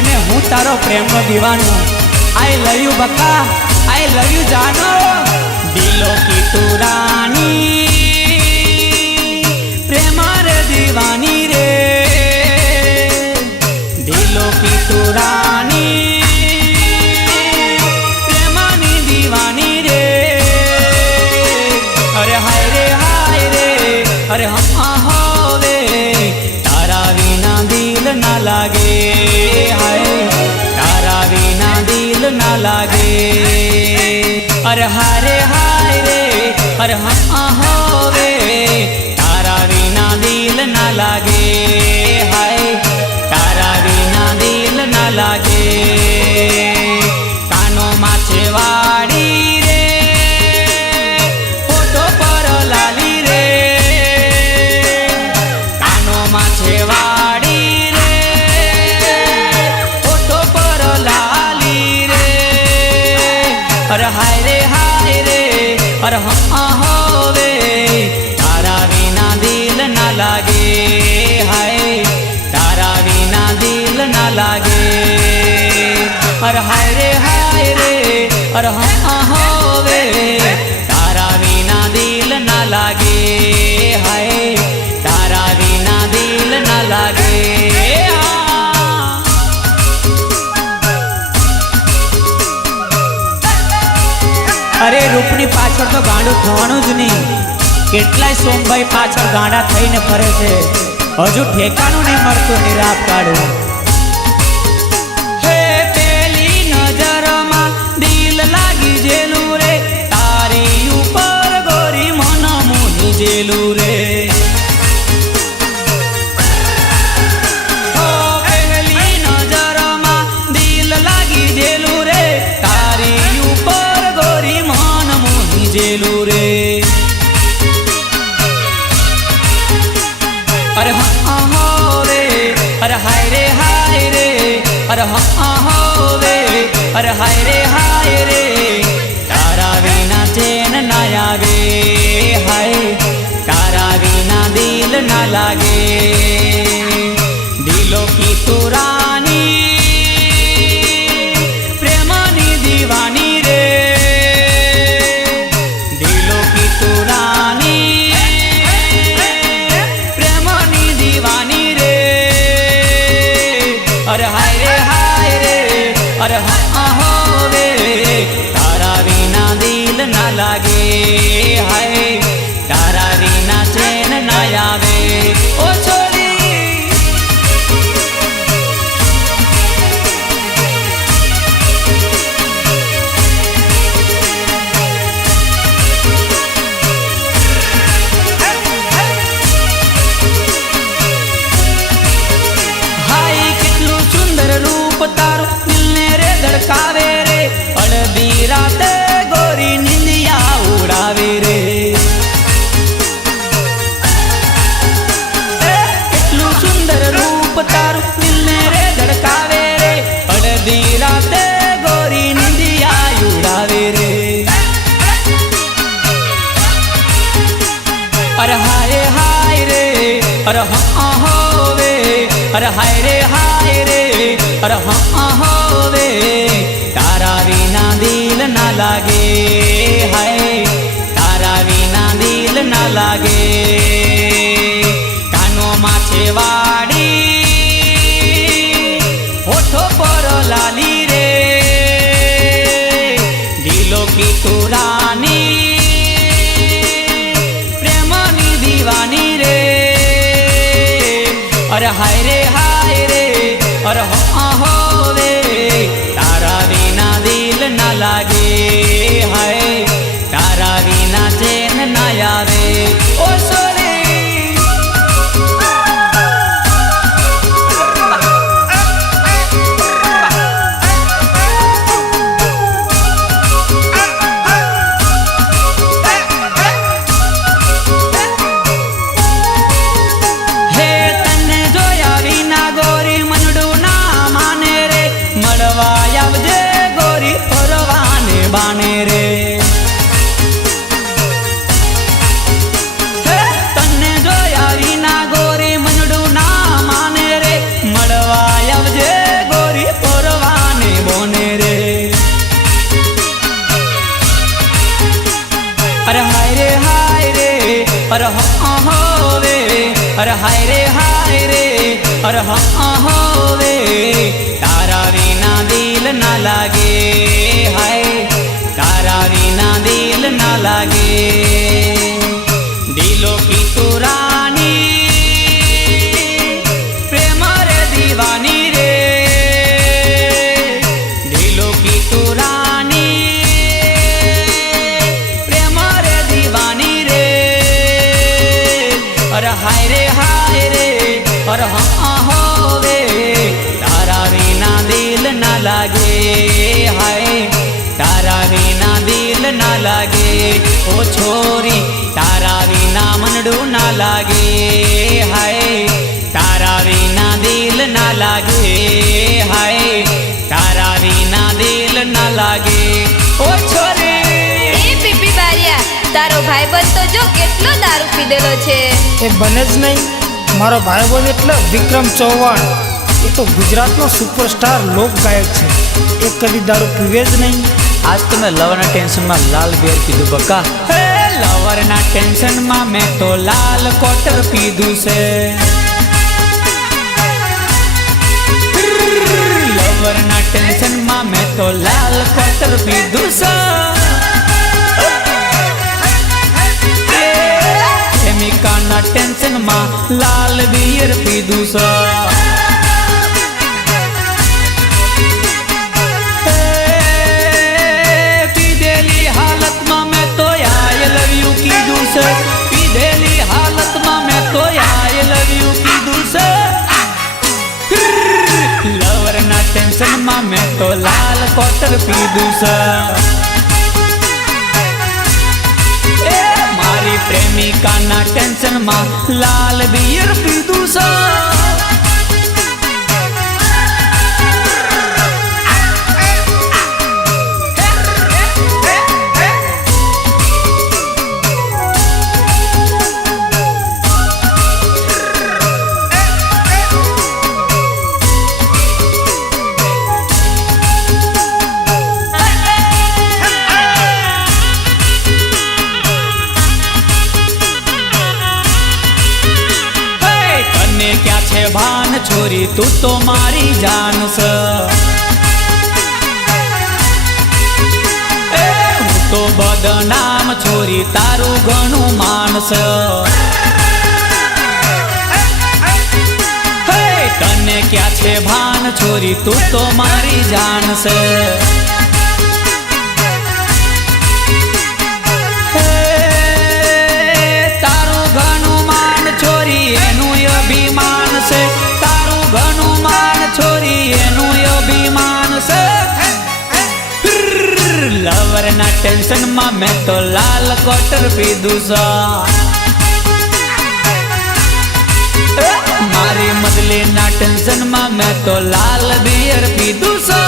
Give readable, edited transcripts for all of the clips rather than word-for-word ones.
અને હું તારો પ્રેમનો દીવાનો। आई लव यू बका, आई लव यू जानो। दिलों की तू रानी, प्रेम रे दीवानी रे। दिलों की तू रानी, प्रेमानी दीवानी रे। अरे हाय रे हाय रे, अरे हम होवे तारा विना दिल ना लागे। हाय तारा विना दिल ना लागे। अरे हाय रे, अरे हम होवे तारा विना दिल ना लागे। हाय तारा विना दिल ना लागे। कानो माछे वाड़ी रे, फोटो पर लाली रे। कानो माछे वाड़ी रे, फोटो पर लाली रे। अरे हाय रे, अरे हम होवे तारा विना दिल ना लागे। हाय तारा विना दिल ना लागे। अरे हाय रे, अरे हम होवे तारा विना दिल ना लागे। हाय तारा विना दिल ना लागे। अरे रूपनी पाछळ तो गांडू थवानुं ज नहीं। केटलाय सोमभाई पाछळ गांडा थईने फरे छे, हजू ठेकाणुं नहीं मळतुं निराप काढुं। हे पेली नजरमा दिल लागी जेलू रे, तारी उपर गोरी मन मोही जेलू रे। ओ पेली नजरमा दिल लागी जेलू रे, तारी उपर गोरी मन मोही जेलू रे। अरे हम होवे, अरे हाय रे, अरे हम होवे, अरे हाय रे। तारा विना चैन ना आवे। हाय तारा विना दिल ना लागे। दिलों की तू रानी, प्रेमानी दीवानी रे। दिलों की तू रानी, प्रेमानी दीवानी रे। अरे हाय रे, अरे हम होवे तारा विना दिल ना लागे। हाय तारा विना चैन ना आवे। ओ छोरी हाय कितलू सुंदर रूप तारो दिल ने रे धड़कावे रे। अड़धी राते गोरी निंदिया उड़ावे रे। कितलू सुंदर रूप तारो दिल ने रे धड़कावे रे। अड़धी राते गोरी निंदिया उड़ावे रे। अरे हाय रे, अरे हम होवे, अरे हाय रे, अरे हम होवे तारा विना दिल ना लागे। हाय तारा विना दिल ना लागे। कानो माछे वाड़ी, होठो पर लाली रे। दिलों की तू रानी, प्रेमानी दीवानी रे। अरे हाय रे, अरे हम होवे तारा विना दिल ना लागे। हाय तारा विना चैन ना आवे। ओ सोरे बाने रे। અરે હાય રે અરે હા હોવે અરે હાય રે અરે હા હોવે તારા વિના દિલ ના લાગે હાય તારા વિના દિલ ના લાગે દિલો કી તું રાની પ્રેમ રે દીવાની રે દિલો કી તું રાની પ્રેમ રે દીવાની રે અરે હાય રે અરે હા હોવે તારા વિના દિલ ના લાગે હાય તારા વિના દિલ ના લાગે ઓ છોરી તારા વિના મનડું ના લાગે હાય તારા વિના દિલ ના લાગે હાય તારા વિના દિલ ના લાગે ઓ છોરી એ પીપી બારિયા તારો ભાઈબંધ તો જો કેટલો દારૂ પીધેલો છે એ બને જ નહીં મારો ભાઈબંધ એટલે વિક્રમ ચૌહાણ એ તો ગુજરાતનો સુપરસ્ટાર લોક ગાયક છે એ કદી દારૂ પીવે જ નહીં આજ તો મેં લવરના ટેન્શનમાં લાલ બિયર પીધું બકા હે લવરના ટેન્શનમાં મેં તો લાલ કોટર પીધું છે લવરના ટેન્શનમાં મેં તો લાલ કોટર પીધું છે પ્રેમિકાના ટેન્શનમાં લાલ બિયર પીધું છે પીધેલી હાલતમાં મેં તો આઈ લવ યુ કીધું છે લવરના ટેન્શનમાં મેં તો લાલ કોટર પીધું છે મારી પ્રેમિકાના ટેન્શનમાં લાલ બિયર પીધું છે ક્યાં છે ભાન છોરી તું તો મારી જાન છે હું તો બદનામ છોરી તારું ઘણું માન છે તને ક્યાં છે ભાન છોરી તું તો મારી જાન છે તારું ઘણું માન છોરી એનું અભિમાન છે તારું ઘણું માન છોરી એનું અભિમાન છે લવરના ટેન્શનમાં મેં તો લાલ કોટર પીધું છે મારી મદલીના ટેન્શનમાં મેં તો લાલ બિયર પીધું છે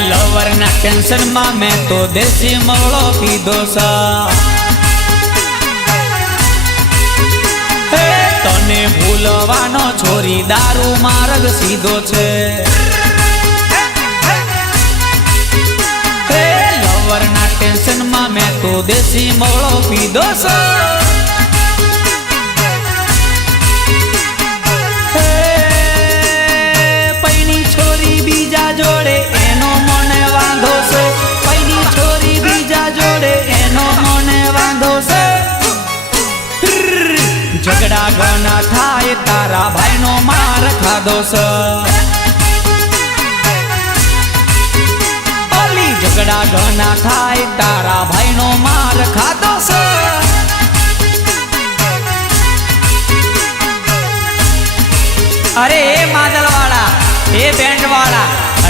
લવરના ટેન્શનમાં મેં તો દેશી મોળો પીધો છે તને ભૂલવાનો છોરી દારૂ માર્ગ સીધો છે લવરના ટેન્શનમાં મેં તો દેશી મોળો પીધો છે પૈણી છોરી બીજા જોડે એનો મને વાંધો છે પૈણી છોરી બીજા જોડે એનો મને વાંધો છે ઝઘડા ઘણા થાય તારા ભાઈનો માર ખાધો છે ઓલી ઝઘડા ઘણા થાય તારા ભાઈનો માર ખાધો છે અરે એ માદલવાળા એ બેન્ડવાળા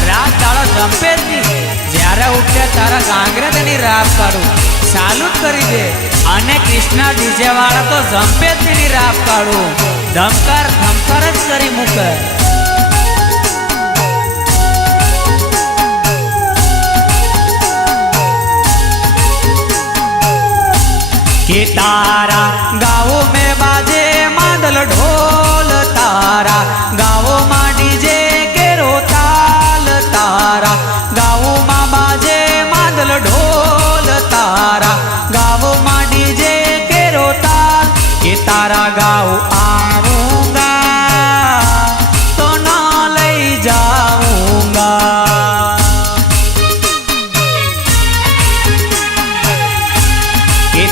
રાત દાડો જંપે જ નહીં જ્યારે ઉઠે તારા ગાંગરેની રાપ કાઢું ચાલુ જ કરી દે અને કૃષ્ણા ડીજે વાળા તો જંપે જ નહીં રાપ કાઢું ધમકાર જ કરી મૂકે तारा गाँव में बाजे मादल ढोल तारा गाँव में डीजे केरो ताल तारा गाँव में बाजे मादल ढोल तारा गाँव में डीजे केरो ताल के तारा गाँव आऊंगा तो ना ले जाऊंगा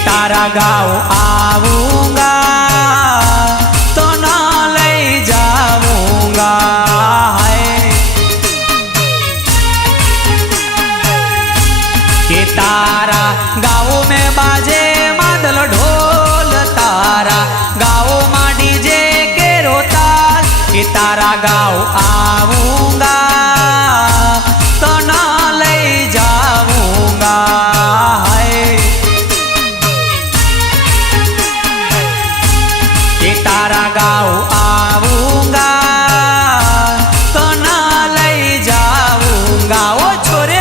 तारा गाँव आऊंगा तो ना ले जाऊंगा के तारा गाँव में बाजे मादल ढोल तारा गाँव में डीजे केरो ताल के तारा गाँव आऊंगा तो ना ले जाऊंगा तारा गाँव आऊंगा तो ना ले जाऊंगा ओ छोरे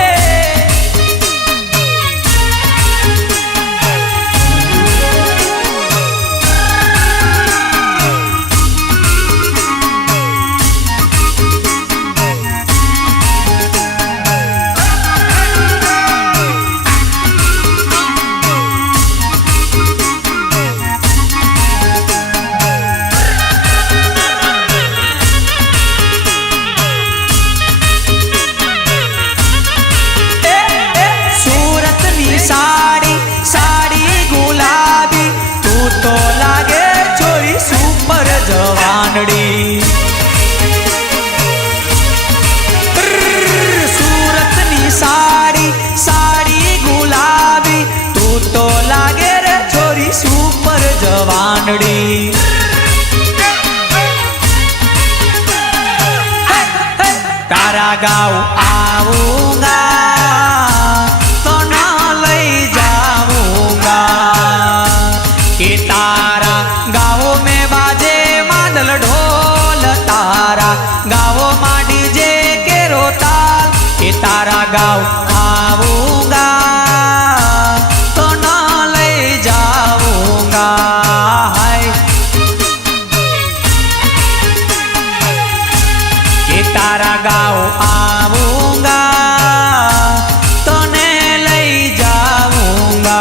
साड़ी साड़ी गुलाबी तू तो लागे छोरी सुपर जवानड़ी सूरत नी साड़ी साड़ी गुलाबी तू तो लागे रे छोरी सुपर जवानड़ी तारा गाँव आऊंगा के तारा गाँव में बाजे मादल ढोल तारा गाँव में डीजे केरो ताल के तारा गाँव आऊंगा तो ना ले जाऊंगा के तारा गाँव आऊंगा तो ने ले जाऊंगा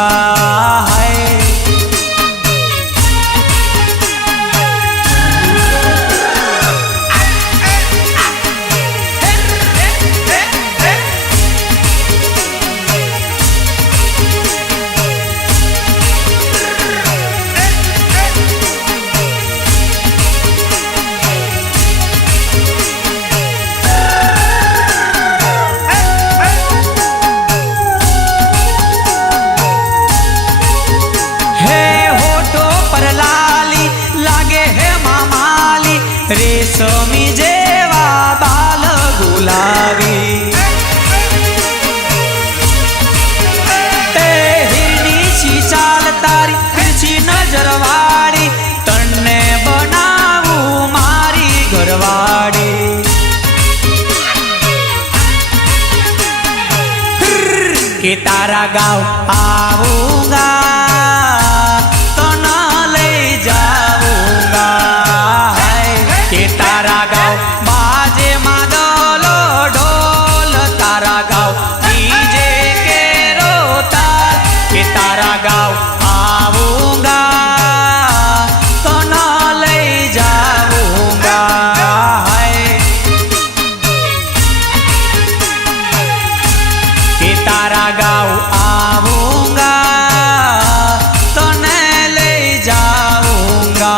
रेशमी जेवा बाल गुलाबी हिरनी सी चाल तारी तिरछी नजर वाड़ी तन्ने बनावू मारी घरवाड़ी के तारा गाँव आऊंगा तो ना ले जाऊंगा के तारा गाँव बाजे मादलो ढोल तारा गाँव डीजे केरो ताल के तारा गाँव आऊंगा तो ना ले जाऊंगा के तारा गाँव आऊंगा तो न ले जाऊंगा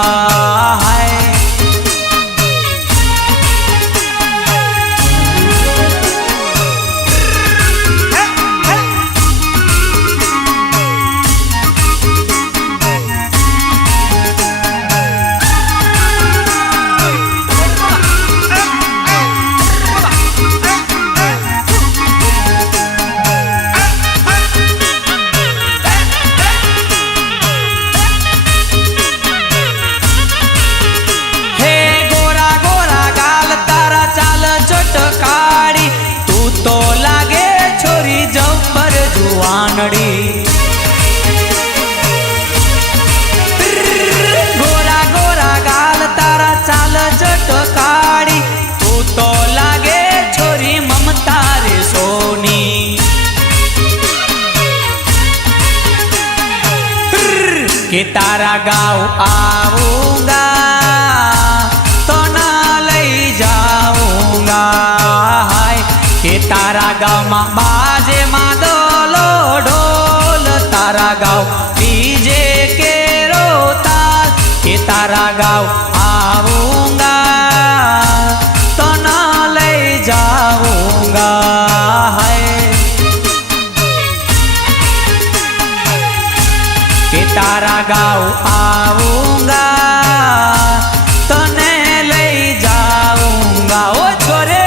કે તારા ગાવ આવુંગા તો ના લઈ જાઉંગા હાય કે તારા ગાવમાં બાજે માદલો ઢોલ તારા ગાવ ડીજે કે રોતા કે તારા ગાવ આવુંગા તો ના લઈ જાઉંગા હાય કે તારા ગાવ આવુંગા તને લઈ જાઉંગા ઓ છોરે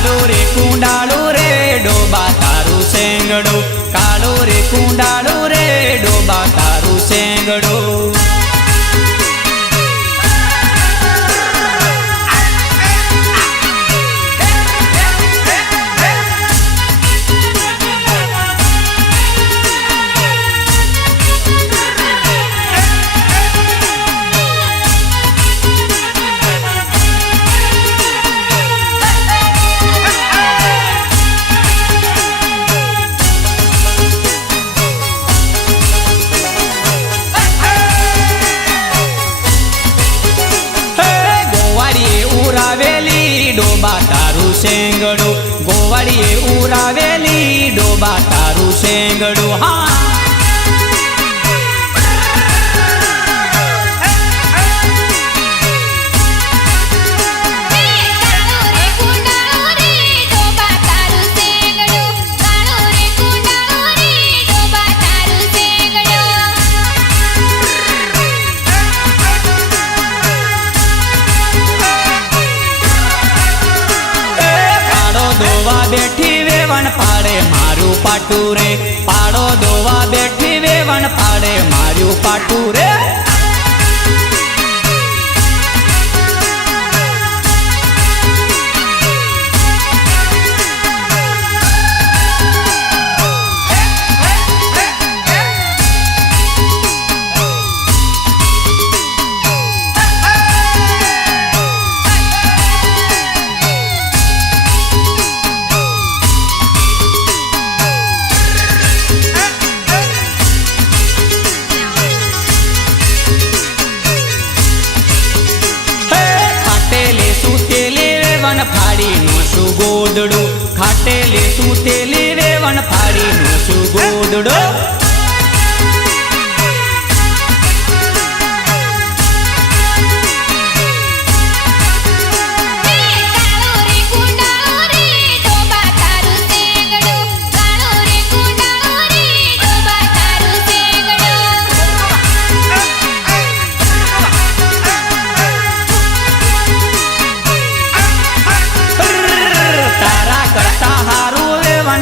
કાળું રે કુંડાળું રે ડોબા તારું સેંગડું કાળો રે કુંડાળો રે ડોબા તારું સેંગડું ડોબા તારું સેંગડું ગોવાળીએ ઉરાવેલી ડોબા તારું સેંગડું હા બેઠી વેવણ પાડે મારું પાટું રે પાડો દોવા બેઠી વેવણ પાડે મારું પાટું રે ફાડીનું શું ગોદડું ખાટેલી સૂતેલી રેવણ ફાડીનું શું ગોદડું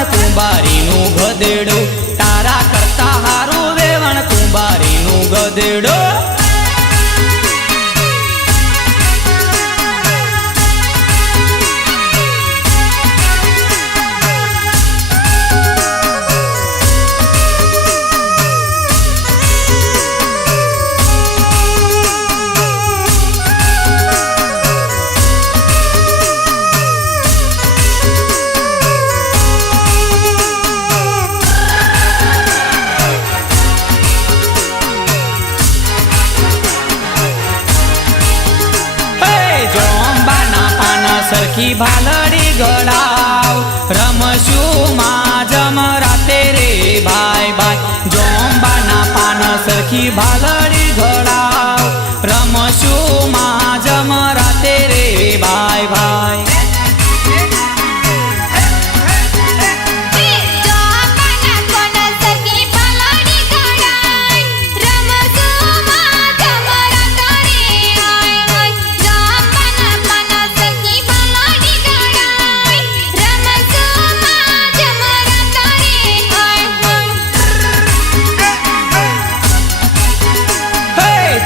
કુંભારીનું ગધેડું તારા કરતા હારું વેવણ કુંભારીનું ગધેડું સરખી ભાલડી ગળાવ રમશું માં જમરાત તારી ભાલડી ઘડાવ રમશું માં જમરાતે રે ભાઈ ભાઈ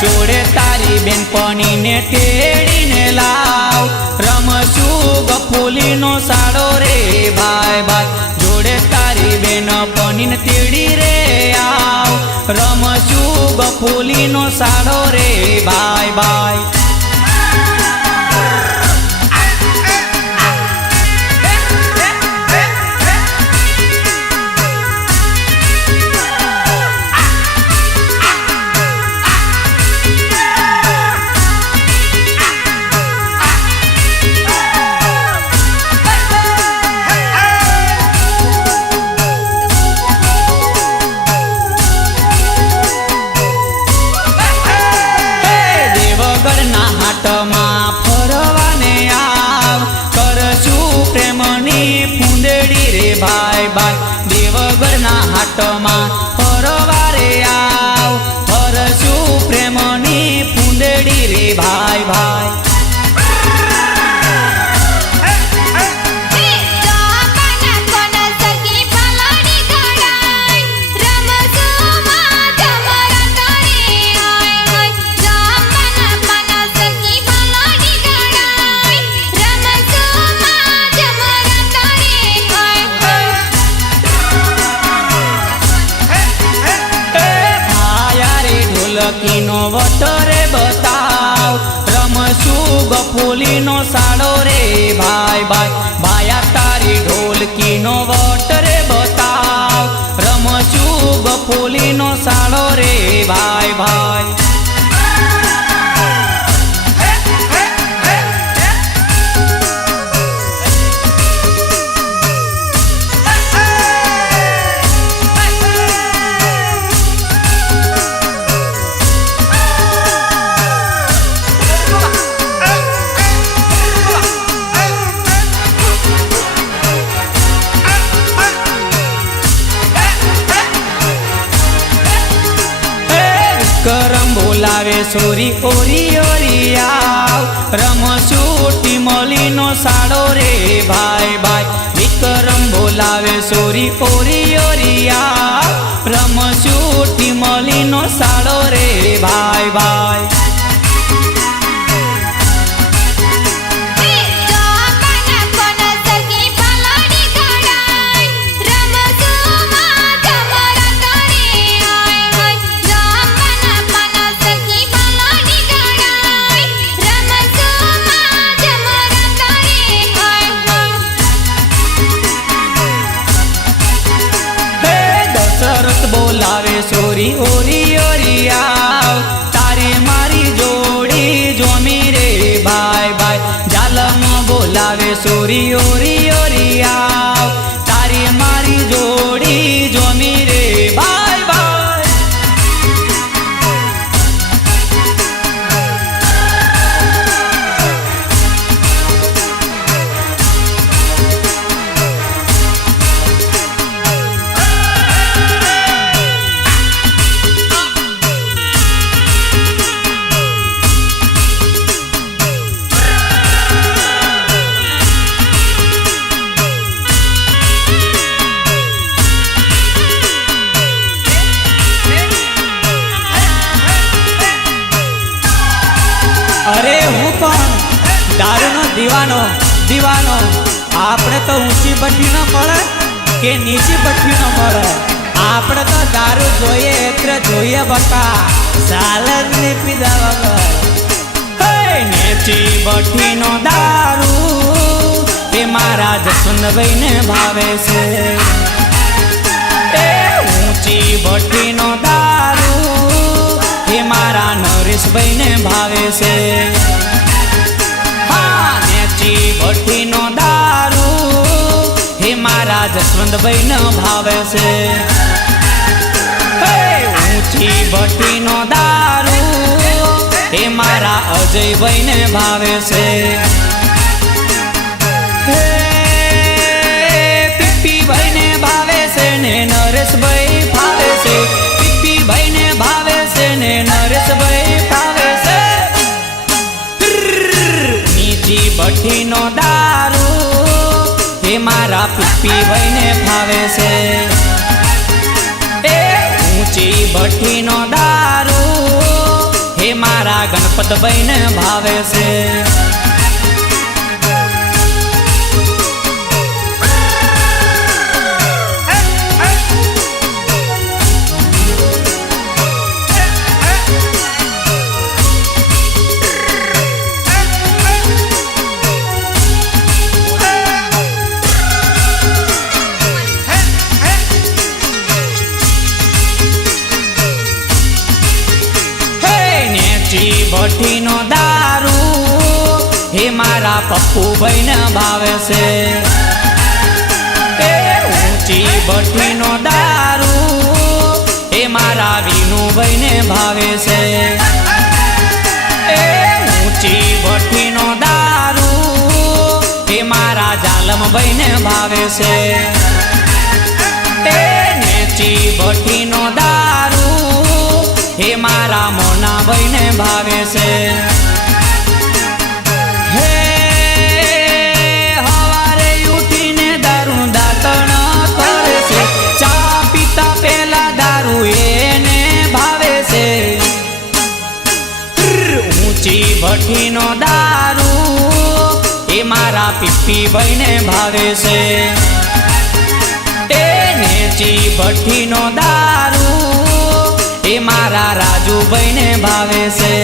જોડે તારી બેનપણીને તેડીને લાવ રમશું ગફુલીનો સાડો રે ભાઈ ભાઈ જોડે તારી બેનપણીને તેડી રે આવ રમશું ગફુલીનો સાડો રે ભાઈ ભાઈ હાટમાં ફરવાને આવ કરશું પ્રેમની ફૂંદડી રે ભાઈ ભાઈ દેવગઢના હાટમાં ફરવા રે આવ કરશું પ્રેમની ફૂંદડી રે ભાઈ ભાઈ ઢોલકીનો વટરે બતાવ રમશું ગફુલીનો સાડો રે ભાઈ ભાઈ ભાયા તારી ઢોલકીનો વટરે બતાવ રમશું ગફુલીનો સાડો રે ભાઈ ભાઈ કરમ બોલાવે સોરી ઓરી ઓરી આવ રમશું ટીમલીનો સાડો રે ભાઈ ભાઈ વિક્રમ બોલાવે સોરી ઓરી ઓરી આવ રમશું ટીમલીનો સાડો રે ભાઈ ભાઈ બોલાવે સોરી ઓરી ઓરી આવ તારે મારી જોડી જોમી રે ભાઈ ભાઈ જાલમાં બોલાવે સોરી ઓરી ઓરી આવ તારે મારી જોડી જોમી રે ભાઈ ભાઈ અરે હું પણ દારૂનો દીવાનો દીવાનો આપણે તો ઊંચી ભઠ્ઠી ન મળે કે નીચી ભઠ્ઠી ન મળે આપણે તો દારૂ જોઈએ એટલે જોઈએ બકા સાલદ ને પીધા વગર નીચી ભઠ્ઠીનો દારૂ એ મારા જસવંતભાઈને ભાવે છે ઊંચી ભઠ્ઠીનો દારૂ એ મારા નરેશભાઈને ભાવે છે હા નેચી ભઠ્ઠીનો દારૂ હે મારા જસવંતભાઈને ભાવે છે ઊંચી નેચી ભઠ્ઠીનો દારૂ એ મારા અજયભાઈને ભાવે છે. પીપીભાઈને ભાવે છે ને નરેશભાઈ ફાવે છે. પીપીભાઈને ભાવે છે ને નરેશભાઈ ફાવે છે. નીચી ભઠ્ઠીનો દારૂ એ મારા પીપીભાઈને ફાવે છે. ઊંચી ભઠ્ઠીનો દારૂ હે મારા ગણપતભાઈને ભાવે છે. ભઠ્ઠીનો દારૂ હે મારા પપ્પુભાઈને ભાવે છે. ઊંચી ભઠ્ઠીનો દારૂ હે મારા વિનુભાઈને ભાવે છે. ઊંચી ભઠ્ઠીનો દારૂ હે મારા જાલમભાઈને ભાવે છે. નેચી ભઠ્ઠીનો દારૂ હે મારા મોનાભાઈને ભાવે છે. હે હવારે ઉઠીને દારૂ દાંતણ કરે છે. ચા પીતા પહેલા દારૂ એને ભાવે છે. ઊંચી ભઠ્ઠીનો દારૂ એ મારા પીપીભાઈને ભાવે છે. નેચી ભઠ્ઠીનો દારૂ એ મારા રાજુભાઈને ભાવે છે.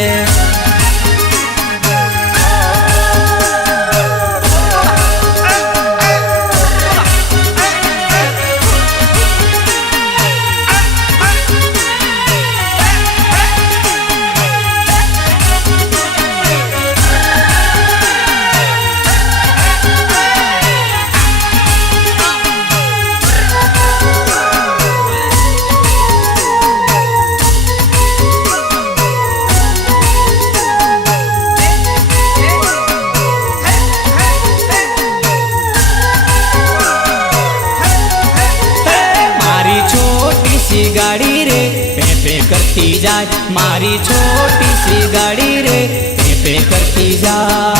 गाड़ी रे पे पे करती जाए. मारी छोटी सी गाड़ी रे पे पे करती जाए.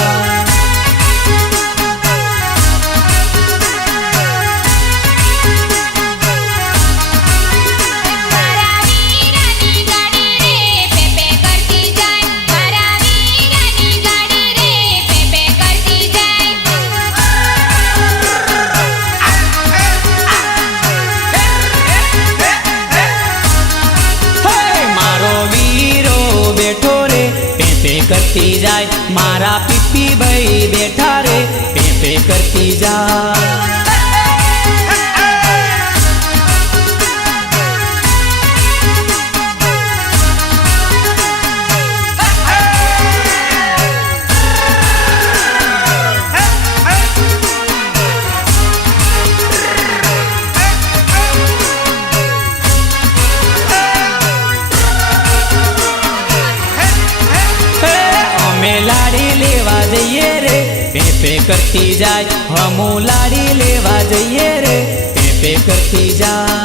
करती जाए मारा पीपी भाई बैठा रे पे पे करती जाए. लाड़ी लेवा जइए रे पे पे करती जाए. हम लाड़ी लेवा जइए रे पे पे करती जाए.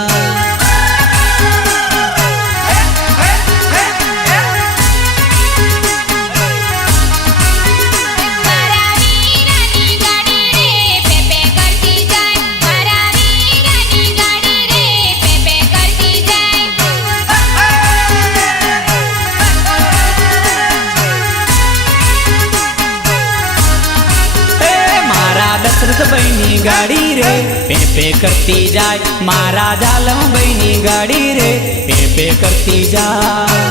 दशरथभाईनी गाड़ी रे पे पे करती जाए. मारा जालमभाईनी गाड़ी रे पे पे करती जाए.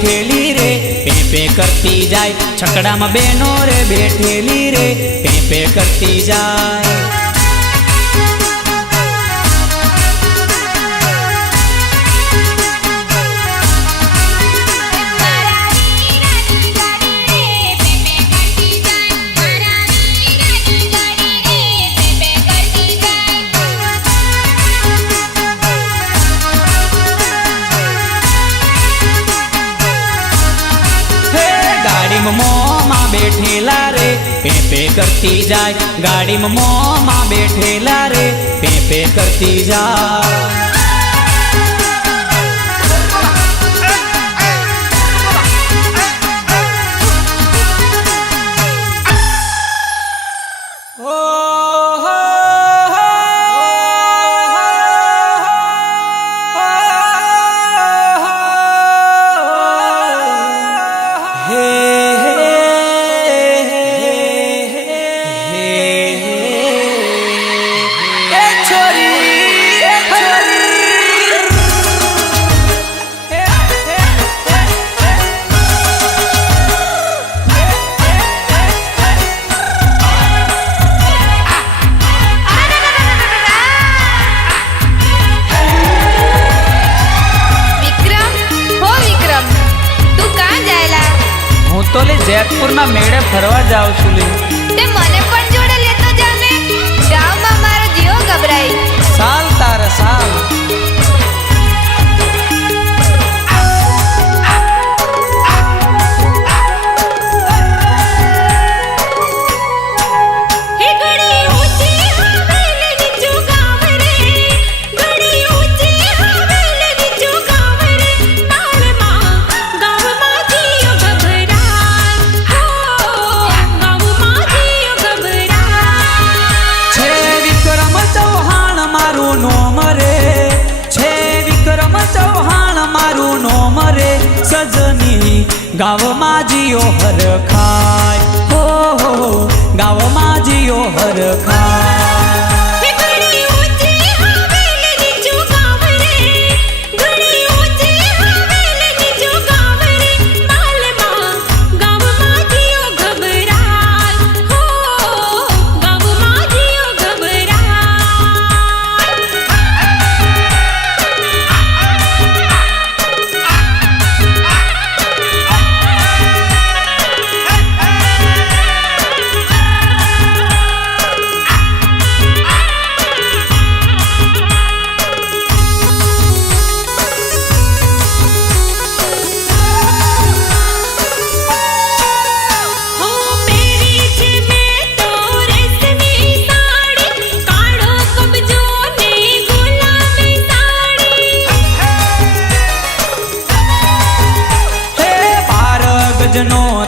બેઠેલી રે પેપે કરતી જાય છકડામાં બેનો રે બેઠેલી રે પેપે કરતી જાય મોમાં બેઠેલા રે પેપે કરતી જાય ગાડીમાં મોમાં બેઠેલા રે પેપે કરતી જાય તો લે જેતપુરના મેળે ફરવા જાઉં છું લે તે મને પણ જોડે લેતો જા ને ગામમાં મારો જીવ ગભરાય સાલ તારા સાલ સજની ગાવમાં જીઓ હર ખાય હો ગાવમાં જીઓ હર ખાય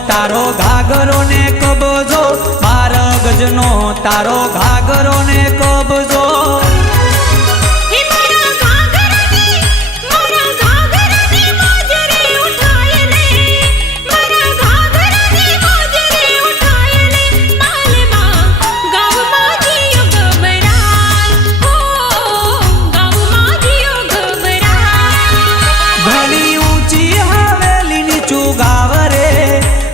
તારો ઘાઘરો ને કબજો 12 ગજનો તારો ઘાઘરો ને કબજો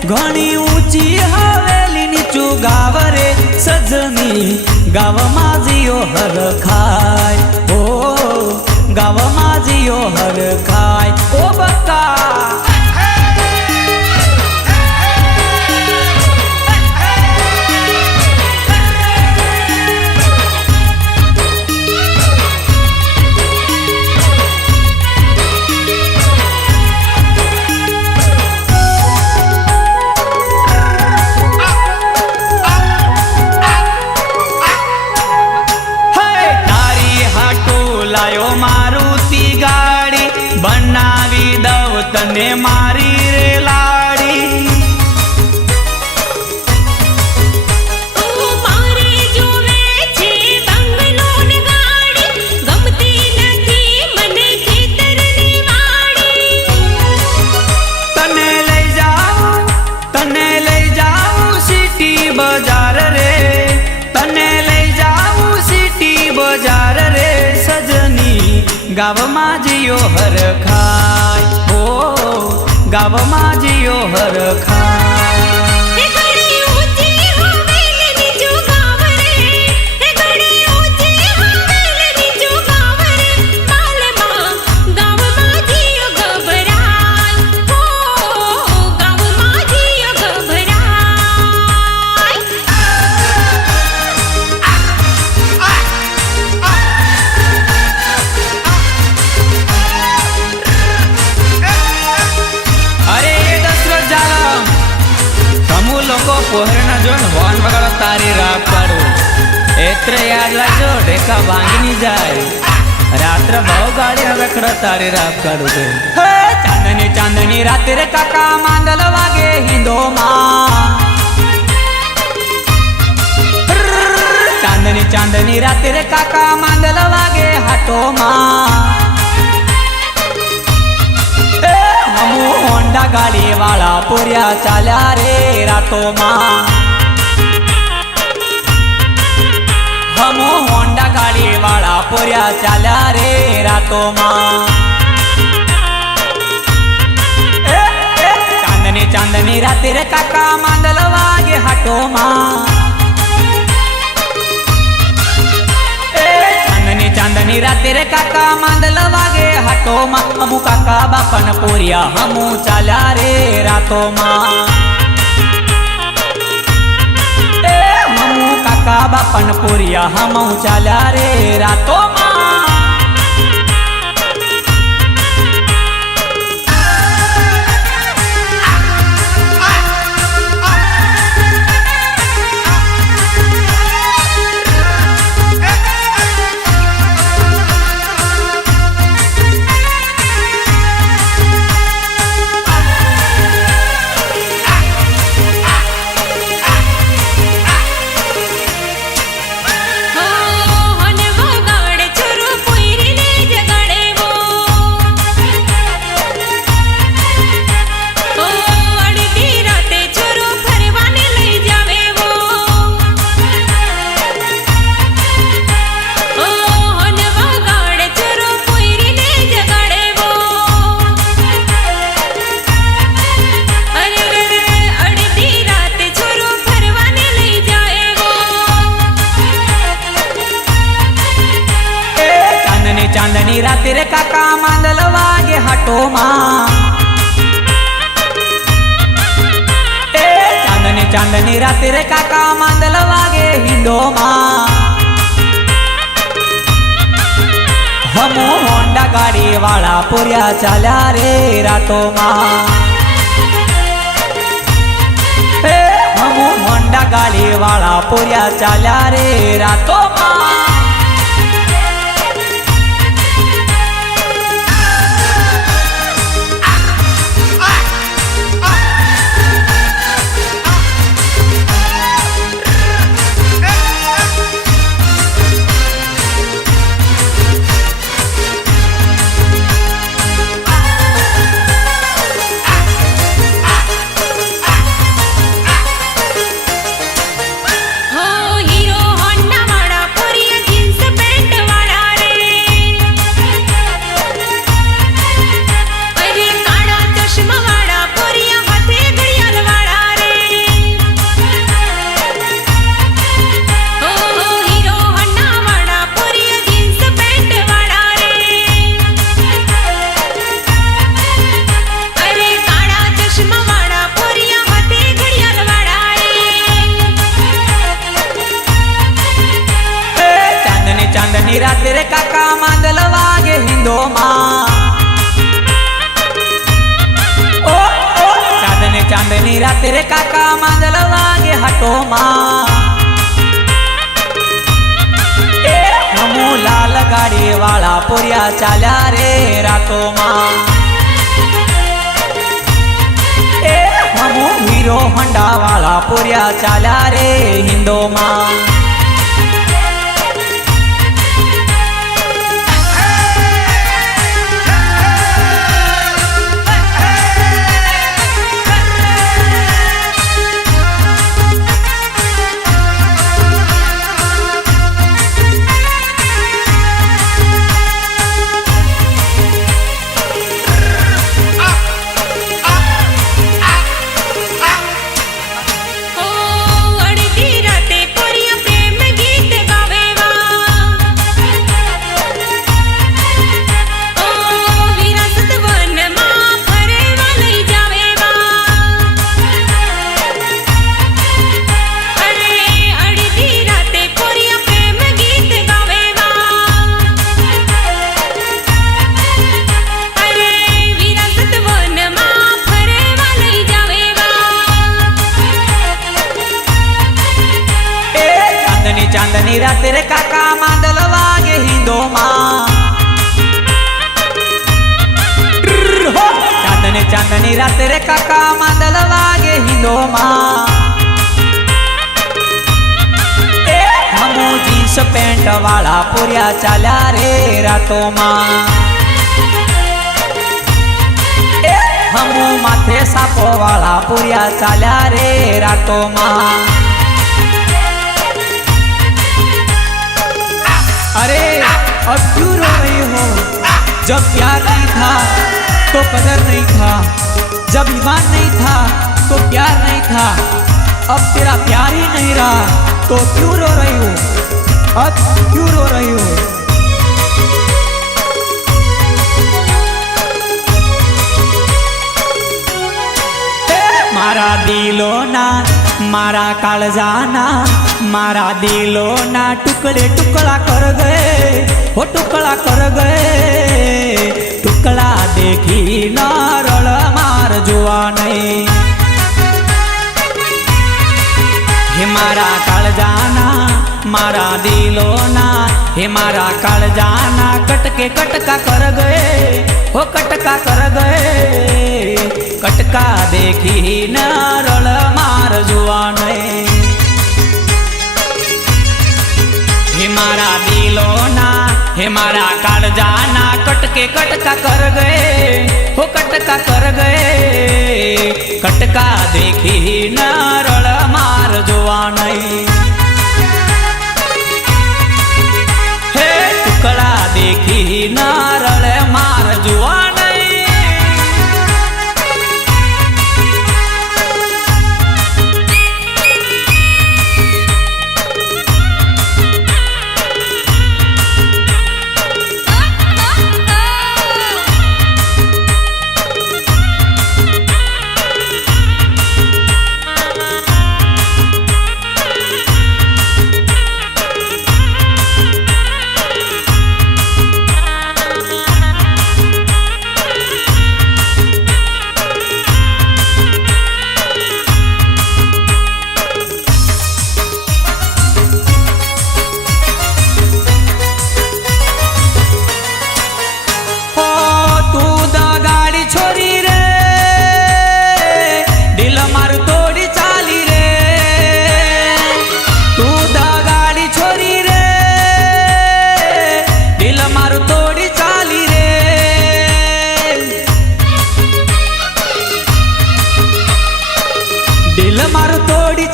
ઘણી ઊંચી હવેલી નીચું ગાવ રે સજની ગાવમાં જીઓ હર ખાય ઓ ગાવમાં જીઓ હર ખાય ઓ બકા मारुति गाड़ी बनावी दव तने मारी रे लाड़ी तने ले जाऊं सिटी बाजार रे तने ले जाऊं सिटी बाजार रे गावમાં જીઓ હર ખાય ઓ ગાવમાં જીઓ હરખા હે ઘડી ઊંચી હવેલ નીચું ગાવ રે હે ઘડી ઊંચી હવેલ નીચું ગાવ રે માલમાં ગાવમાં જીયો ગભરાય હો ગાવમાં જીયો ગભરાય અરે એ દશરથ ઝાલા તમુ લોકો પોહરના જોન હોન વગાડો તારી રાપ પાડું એત્રે યાદ લાજો ઢેકા ભાંગી જાય રાત્ર ભાવ ગાડી રખડો તારી રાપ કાઢું તે હે ચાંદની ચાંદની રાતે રે કાકા માંદલ વાગે હિંદોમાં ચાંદની ચાંદની રાતે રે કાકા માંદલ વાગે હાટોમાં હમુ હોન્ડા ગાડી વાળા પૂર્યા ચાલ્યા રે રાતોમાં હમુ હોન્ડા ગાડી વાળા પૂર્યા ચાલ્યા રે રાતોમાં ચાંદની ચાંદની રાતે રે કાકા માંદલ વાગે હાટોમાં ચાંદની ચાંદની રાતે રે કાકા માંદલ વાગે હાટોમાં હમુ કાકા બાપન પોરિયા હમુ ચાલ્યા રે રાતોમાં હમુ કાકા બાપન પોરિયા હમુ ચાલ્યા રે રાતોમાં હન વગાડ છોરો પોઈરીને જગાડે વો અડધી રાતે છોરો ફરવાને લઈ જાવે વો હન વગાડ છોરો પોઈરીને જગાડે વો અરે રે અડધી રાતે છોરો ફરવાને લઈ જાય વો ચાંદની ચાંદની રાતે રે કાકા માંદલ વાગે હાટોમાં ચાંદની ચાંદની રાતે રે કાકા માંદલ વાગે હિંદોમાં હમુ હોન્ડા ગાડી વાળા પૂર્યા ચાલ્યા રે રાતોમાં હમુ હોન્ડા ગાડી વાળા પૂર્યા ચાલ્યા રે રાતોમાં હો હીરો હોન્ડા વાળા પોરિયા જીન્સ પેન્ટ વાળા રે અરે કાળા ચશ્મા વાળા પોરિયા હાથે ઘડિયાળ વાળા રે હો હીરો હોન્ડા વાળા પોરિયા જીન્સ પેન્ટ વાળા રે અરે કાળા ચશ્મા વાળા પોરિયા હાથે ઘડિયાળ વાળા રે ચાંદની ચાંદની રાતે રે કાકા માંદલ વાગે હિંદોમાં ચાંદની ચાંદની રાતે રે કાકા માંદલ વાગે હાટોમાં હમુ લાલ ગાડી વાળા પૂર્યા ચાલ્યા રે રાતોમાં હમુ હીરો હોન્ડા વાળા પૂર્યા ચાલ્યા રે હિંદોમાં રાતે રે કાકા માંદલ વાગે હિંદોમાં ચાંદની રાતે રે કાકા માંદલ વાગે હિંદોમાં હમુ જીન્સ પેન્ટ વાળા પૂર્યા ચાલ્યા રે રાતોમાં હમુ માથે સાપો વાળા પૂર્યા ચાલ્યા રે રાતોમાં अरे अब क्यों रो रही हो जब प्यार नहीं था तो कदर नहीं था जब ईमान नहीं था तो प्यार नहीं था अब तेरा प्यार ही नहीं रहा तो क्यों रो रही हो अब क्यों रो रही हो मारा दिलो ना मारा काळजाना मारा दिलो ना टुकड़े टुकड़ा कर गए हो टुकड़ा कर गए टुकड़ा देखी न रड़ मार जुआ नहीं हे मारा काळजाना मारा दिलो ना हे मारा काळजाना कटके कटका कर गए हो कटका कर गए कटका देखी न रड़ मार जुआ नहीं हे मारा दिलो ना हे मारा काळजाना कटके कटका कर गए हो कटका कर गए कटका देखी न रड़ मार जुआ नहीं हे टुकड़ा देखी न रड़ मार जुआ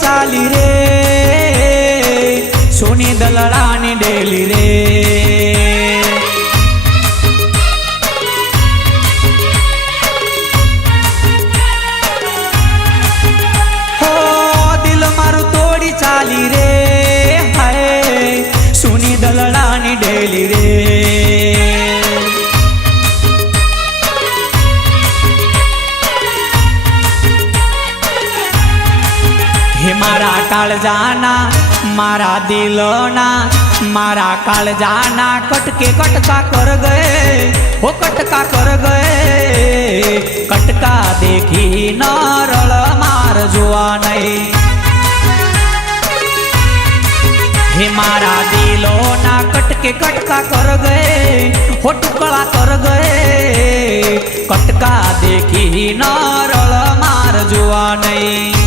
चाली रे सोनी दलड़ानी डेली रे हो दिल मारू तोड़ी चाली रे हाय सोनी दलड़ानी डेली रे हे मारा काळजाना मारा दिलोना मारा काळजाना कटके कटका कर गए हो कटका कर गए कटका देखी न रड़ मार जुआ नहीं हे मारा दिलोना कटके कटका कर गए हो टुकड़ा कर गए कटका देखी न रड़ मार जुआ नहीं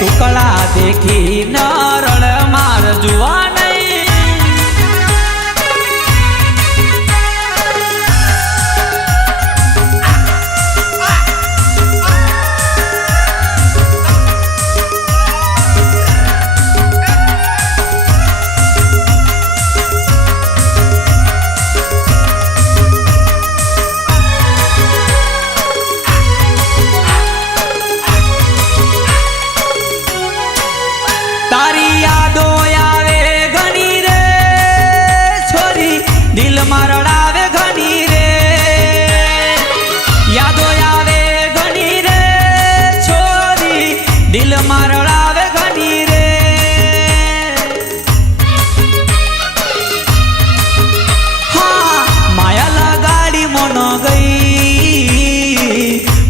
टुकड़ा देखी न रड़ मार जुआ नहीं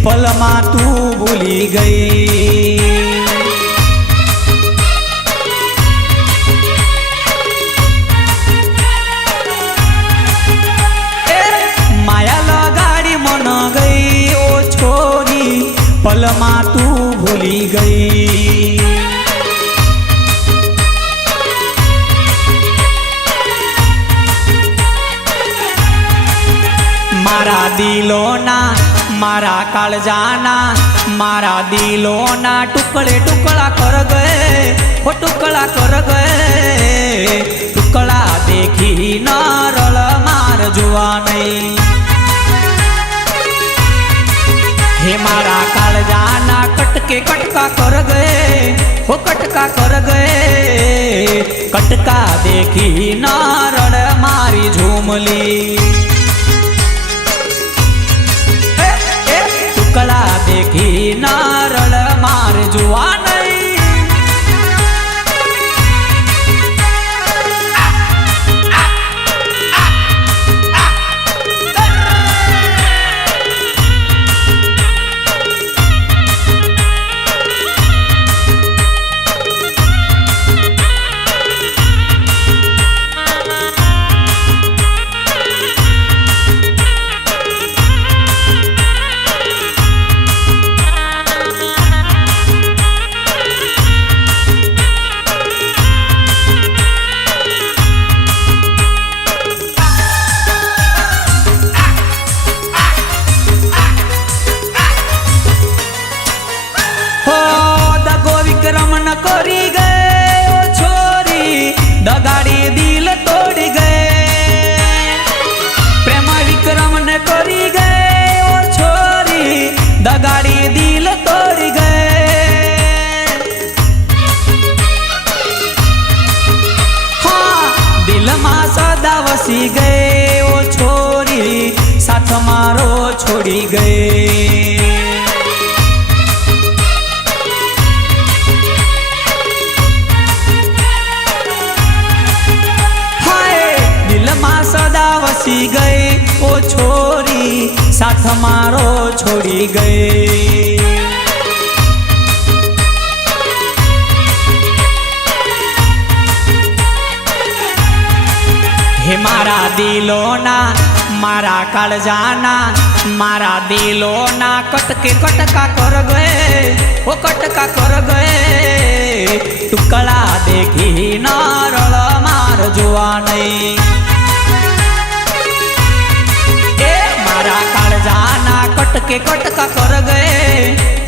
पलमा तू भूली गई ભૂલી ગઈ. મારા દિલોના મારા કાળજાના મારા દિલોના ટુકડે ટુકડા કર ગયે હો ટુકડા કર ગયે ટુકડા દેખી ન રળ માર જોવા નહીં. હે મારા કાળજાના કટકે કટકા કર ગયે હો કટકા કર ગયે કટકા દેખી ન રળ મારી ઝૂમલી. ટુકડા દેખી નારળ માર જોવા નહીં. કરી ગયો છોરી દગાડી દિલ તોડી ગયે પ્રેમ વિક્રમ ને કરી ગયો છોરી દગાડી દિલ તોડી ગયે. હા દિલમાં સદા વસી ગયો છોરી સાથ મારો છોડી ગયે. વસી ગઈ ઓ છોરી સાથ મારો છોડી ગઈ. હે મારા દિલોના મારા કાળજાના મારા દિલોના કટકે કટકા કર ગયે ઓ કટકા કર ગયે ટુકડા દેખી ન રળ માર જોવા નહીં. મારા કાળજાના કટકે કટકા કર ગયે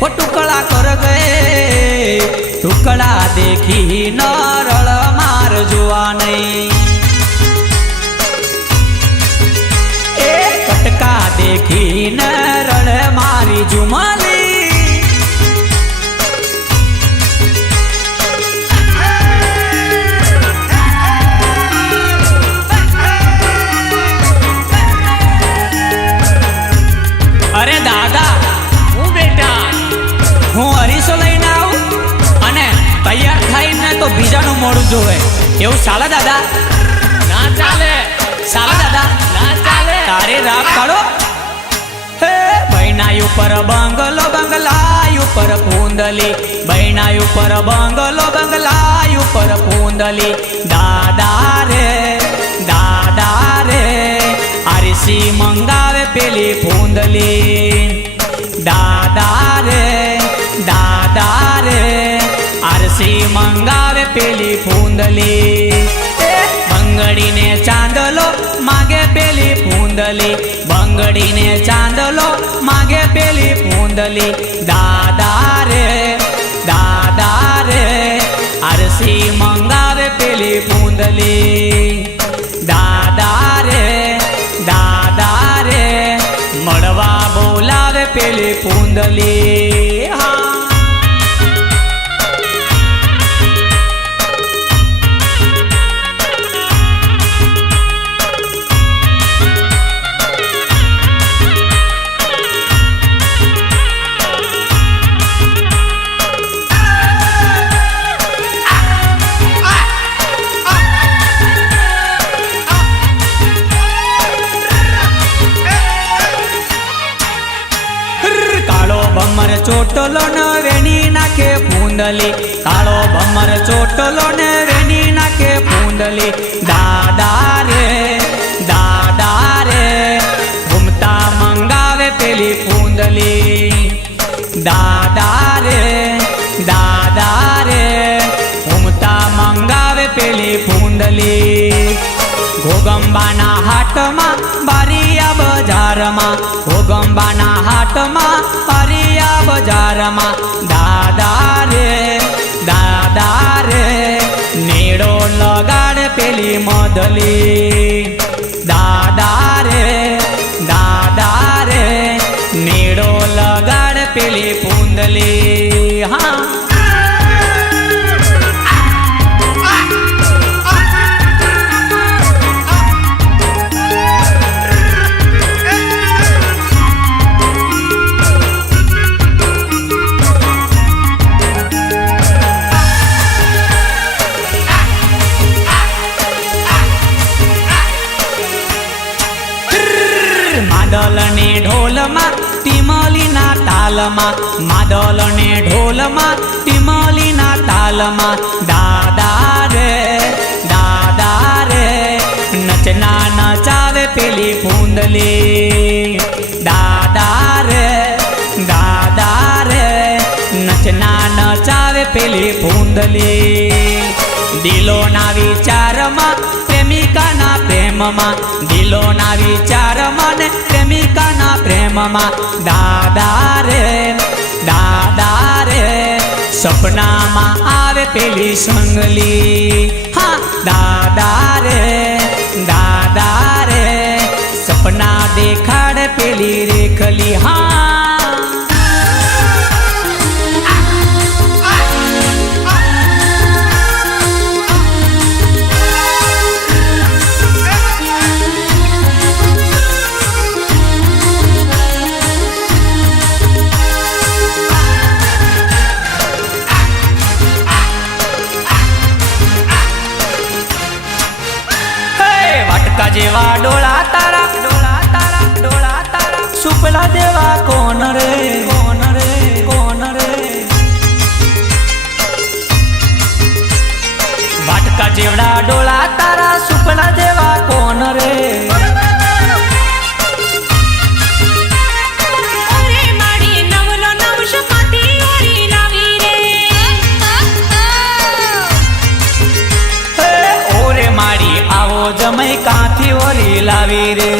હો ટુકડા કર ગયે ટુકડા દેખી ન રળ માર જોવા નહીં. એ કટકા દેખી ન રળ મારી ઝુમલી. અરે દાદા હું બેટા હું અરીસો લઈને આવું અને તૈયાર થઈને તો બીજાનું મોડું જોવે એવું ચાલે દાદા? ના ચાલે. ચાલે દાદા? ના ચાલે. તારે રાગ કાઢો. હે બૈનાય ઉપર બંગલો બંગલાય ઉપર પૂંદલી બૈનાય ઉપર બંગલો બંગલાય ઉપર પૂંદલી દાદા રે આરસી મંગાવે પેલી પૂંદલી. દાદા રે આરસી મંગાવે પેલી પૂંદલી. બંગડીને ચાંદલો માગે પેલી પૂંદલી બંગડીને ચાંદલો માગે પેલી પૂંદલી. દાદા રે આરસી મંગાવે પેલી પૂંદલી. દાદા રે મળવા બોલાવે પેલી પૂંદલી. હા ચોટલો ને વેણી નાખે પૂંદલી કાળો ભમર ચોટલો ને વેણી નાખે પૂંદલી. દાદા રે ઘૂમતા મંગાવે પેલી પૂંદલી. દાદા પેલી ફૂંદલી ઘોગંબાના હાટમાં બારિયા બજારમાં ઘોગંબાના હાટમાં બારિયા બજારમાં દાદા રે નેડો લગાડ પેલી મદલી દાદા રે નેડો લગાડ પેલી ફૂંદલી હા માદલને ઢોલમાં ટીમલીના તાલમાં માદલને ઢોલમાં ટીમલીના તાલમાં દાદા રે નચના નચાવે પેલી ફૂંદલી દાદા રે નચના નચાવે પેલી ફૂંદલી દિલોના વિચારમાં પ્રેમિકાના પ્રેમમાં દિલોના વિચારમાં ને પ્રેમિકાના પ્રેમમાં દાદા રે સપનામાં આવે પેલી સંગલી હા દાદા રે સપના દેખાડે પેલી રેખલી હા જેવા ડોળા તારા સુપલા દેવા કોણ રે વાટકા જેવડા ડોળા તારા સુપલા દેવા કોણ રે જમઈ કાંથી ઓરી લાવી રે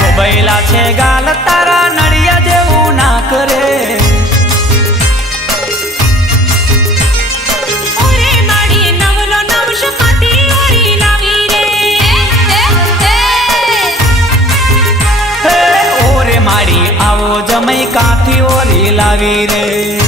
ગોબૈલા છે ગાલ તારા નડિયા જેવું ના કરે જમઈ કાંથી ઓરી લાવી રે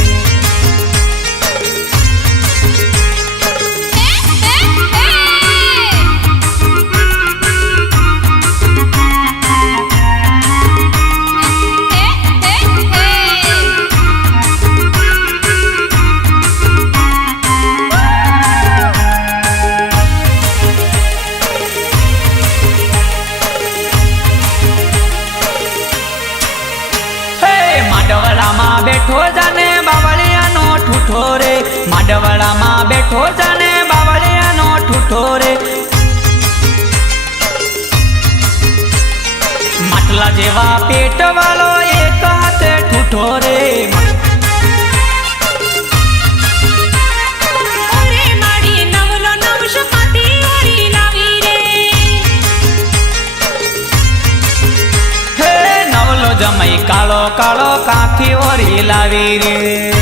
માડવડામાં બેઠો જાને બાવળિયાનો ઠૂઠો રે માડવડામાં બેઠો જાને બાવળિયાનો ઠૂઠો રે માટલા જેવા પેટ વાળો એક હાથે ઠૂઠો રે જમઈ કાળો કાળો કાંથી ઓરી લાવી રે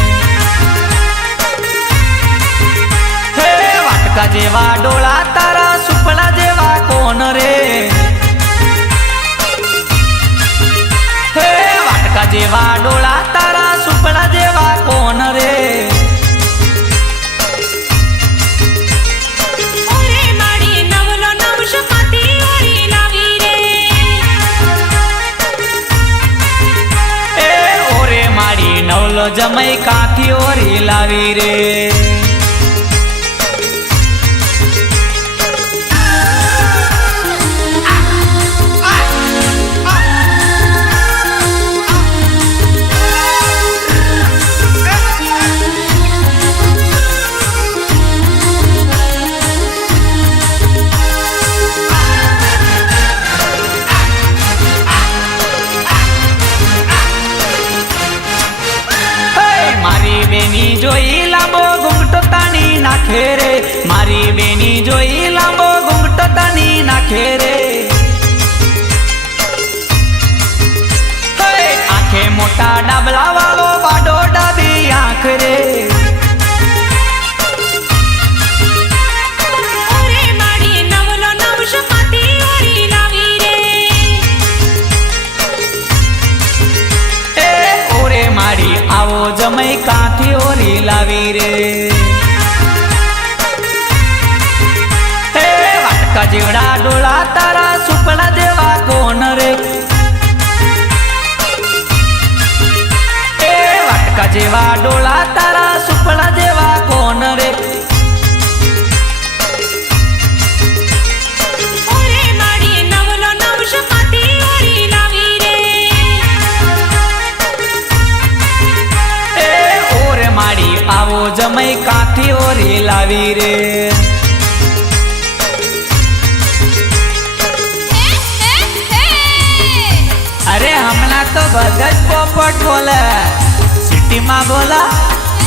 હે વાટકા જેવા ડોળા તારા સુપલા જેવા કોણ રે હે વાટકા જેવા ડોળા તારા સુપલા જેવા કોણ રે નવલો જમઈ કાંથી ઓરી લાવી રે બેની જોઈ લાંબો ઘૂંઘટો તાણી નાખે રે, મારી બેની જોઈ લાંબો ઘૂંઘટો તાણી નાખે રે. આંખે મોટા ડાબલા વાળો બાડો ડાબી આંખ રે. ઓરે માડી નવલો નવશ પાતી ઓરી લાવી રે. એ ઓરે માડી આવો જમઈ કાંથી ઓરી લાવી રે. હે વાટકા જેવડા ડોળા તારા સુપડા જેવા કોણ રે. જેવા ડોળા તારા સુપડા જેવા કોણ રે. ઓરે માડી નવલો નવશ પાતી ઓરી લાવી રે. એ ઓરે માડી આવો જમઈ કાંથી ઓરી લાવી રે. અરે હમણાં તો બધા જ પોપટ બોલે, સિટીમાં બોલા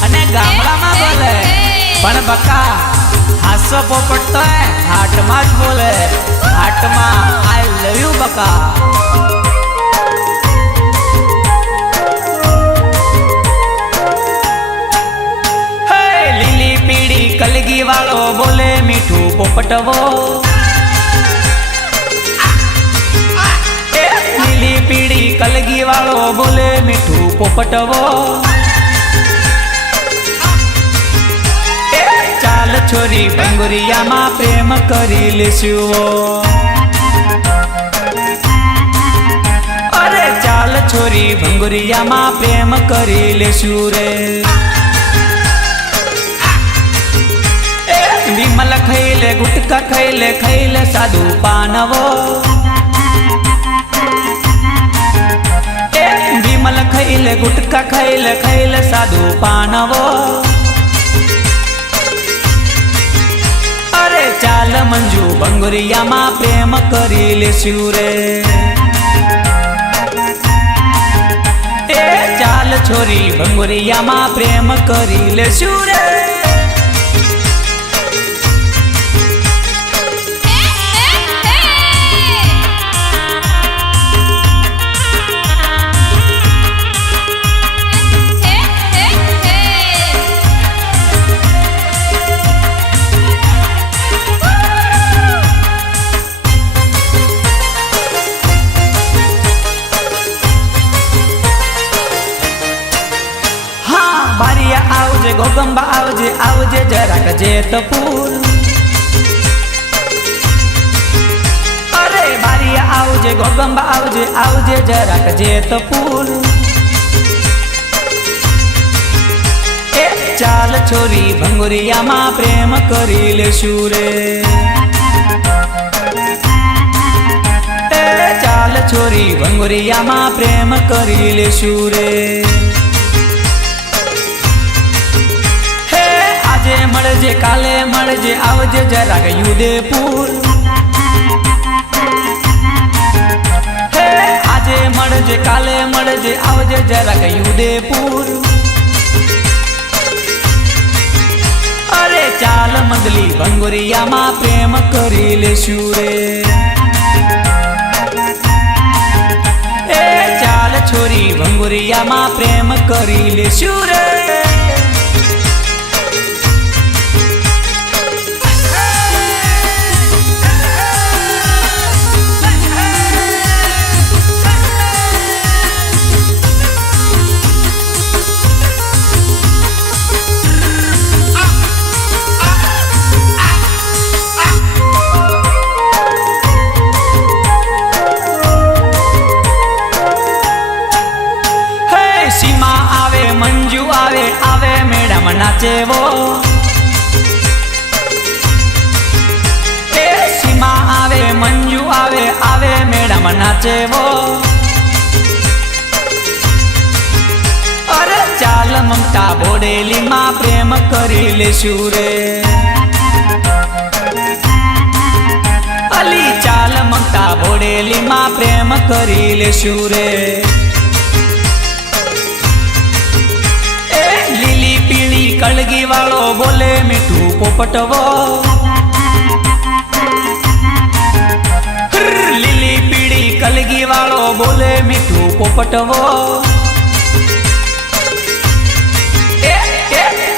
અને ગામડામાં બોલે, પણ બકા હાસો પોપટ તો હાટમાં જ બોલે. હાટમાં આઈ લવ યુ બકા. હે લીલી પીળી કલગી વાળો બોલે મીઠું પોપટવો. લીલી પીળી કલગી વાળો બોલે મીઠું પોપટવો. ચાલ છોરી બંગુરિયામાં પ્રેમ કરી લેશું. અરે ચાલ છોરી બંગુરિયામાં પ્રેમ કરી લેશું રે. વિમલ ખૈલે ગુટકા ખૈલે સાદું પાનવો. વિમલ ખૈલે ગુટકા ખૈલે સાદું પાનવો. અરે ચાલ મંજુ બંગુરિયામાં પ્રેમ કરી લેશું રે. એ ચાલ છોરી બંગુરિયામાં પ્રેમ કરી લેશું રે. આવજે ગોગંબા આવજે આવજે જરાક જેતપુર. અરે બારિયા આવજે ગોગંબા આવજે આવજે જરાક જેતપુર. એ ચાલ છોરી ભંગુરિયામાં પ્રેમ કરી લેશું રે. એ ચાલ છોરી ભંગુરિયામાં પ્રેમ કરી લેશું રે. આજે મળજે કાલે મળજે આવજે જરાક યુદેપુર. હે આજે મળજે કાલે મળજે આવજે જરાક યુદેપુર. અરે ચાલ મંદલી બંગુરિયામાં પ્રેમ કરી લેશું રે. એ ચાલ છોરી બંગુરિયામાં પ્રેમ કરી લેશું રે. આવે મેડમ નાચેવો. એ સીમા આવે મંજુ આવે મેડમ નાચેવો. અરે ચાલ મમતા બોડેલીમાં પ્રેમ કરી લેશું રે. અલી ચાલ મમતા બોડેલીમાં પ્રેમ કરી લેશું રે. લીલી કલગી વાળો બોલે મીઠું પોપટવો. લીલી પીળી કલગી વાળો બોલે મીઠું પોપટવો.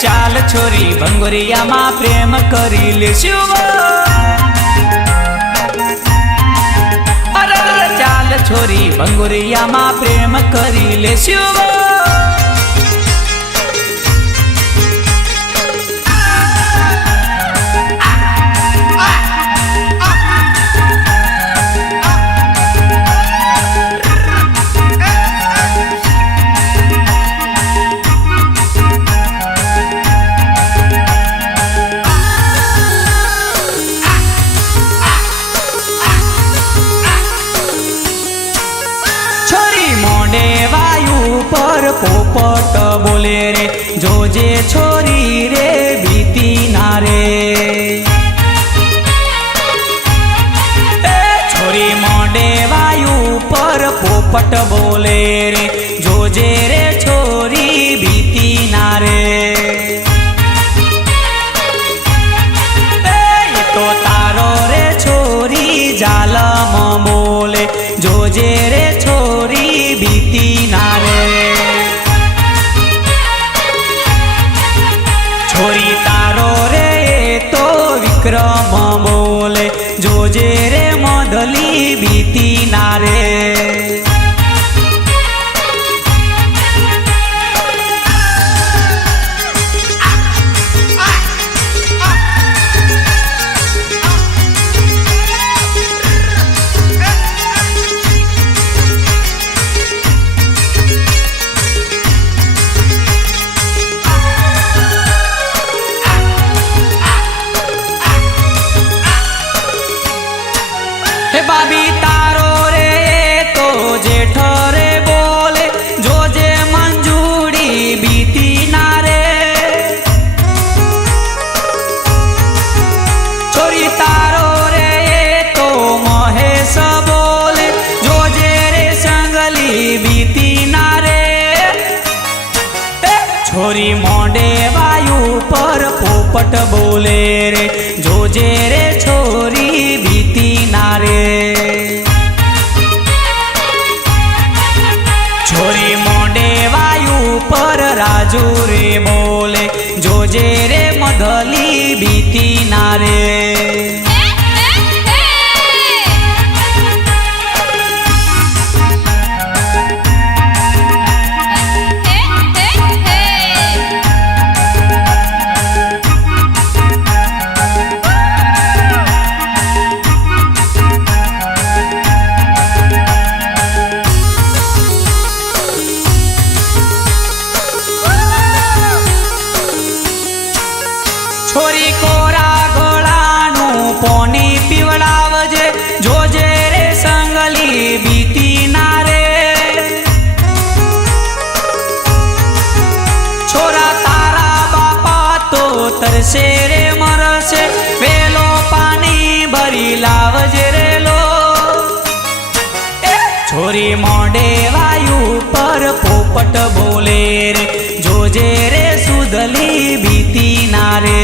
ચાલ છોરી ભંગોરિયામાં પ્રેમ કરી લેશું. ચાલ છોરી ભંગોરિયામાં પ્રેમ કરી લેશું. પોપટ બોલે રે જોજે છોરી રે બીતી ના રે. છોરી મોઢે વાયુ પર પોપટ બોલે રે જોજે રે છોરી બીતી ના રે. તો તારો રે છોરી જાલમ બોલે જોજે રે છોરી બીતી ના રે. છોરી તારો રે તો વિક્રમ બોલે જોજે રે મોદલી બીતી ના રે. બાબી તારો રે તો જેઠ રે બોલે જોજે મંજૂરી બીતી ના રે. છોરી તારો રે તો મહેશ બોલે જોજે રે સંગલી બીતી ના રે. છોરી મોઢે વાયુ પર પોપટ બોલે રે જોજે રે છોરી બીતી ના રે. છોરી મોઢે વાયુ પર રાજુ રે બોલે જોજે રે મધલી બીતી ના રે. છોરી કોરા ગળાનું પોની પીવડાવજે જોજે રે સંગલી બીતી ના રે. છોરા તારા બાપા તો તરસે રે મરશે વેલો પાણી ભરી લાવજે રે લો. છોરી મોઢે વાયુ પર પોપટ બોલે રે જોજે રે સુધલી બીતી ના રે.